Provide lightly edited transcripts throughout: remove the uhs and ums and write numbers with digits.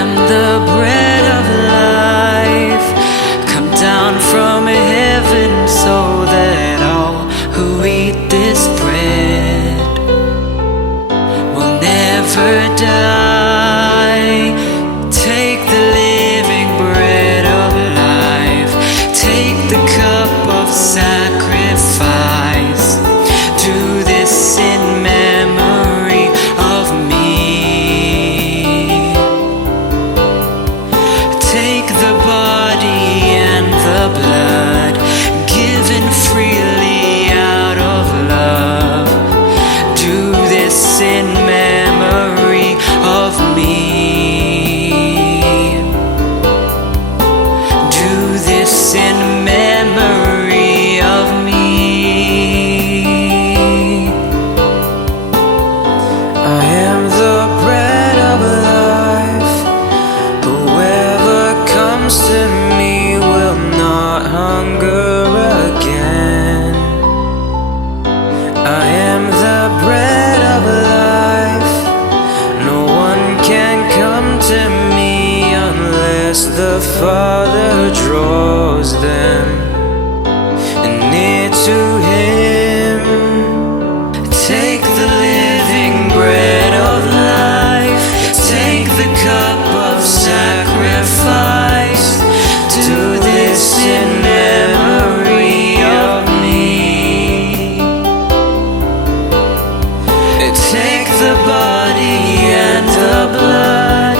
am the bread of life, come down from heaven so that all who eat this bread will never die. Take the living bread of life, take the cup of sacrifice, do this in memory of me. Take the body and the blood, given freely out of love, do this in memory of me. Do this in memory of me. I am the bread of life. Whoever comes to me will not hunger again. I am the bread of life. No one can come to me unless the Father draws them near to Him. Take the living bread of life, take the cup of sacrifice, do this in memory of me. Take the body and the blood,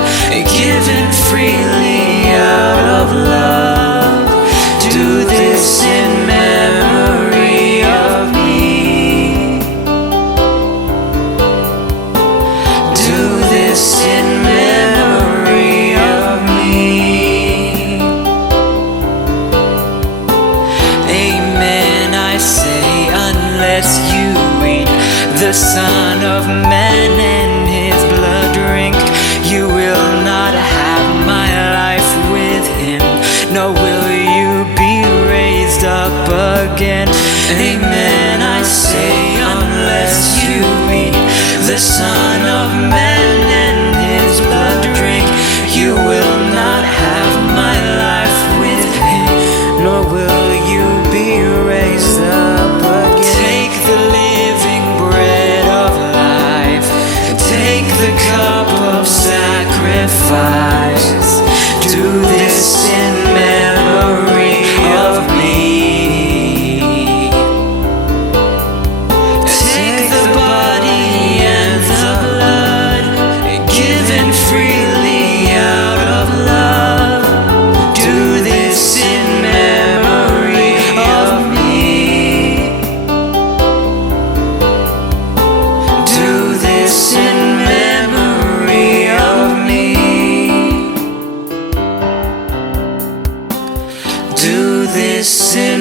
given freely out of love, do this in memory of me. Do this in memory of me. Amen, I say, unless you eat the Son of Man and His blood drink, you will not have my life with Him, nor will you be raised up again. Amen, I say, unless you eat the Son of Man and His blood drink, you will not have my life with Him, nor will you be raised up again. Take the living bread of life, take the cup of sacrifice, do this in memory of me. Take the body and the blood, given freely out of love, do this in memory of me. Do this in memory of me. Do this in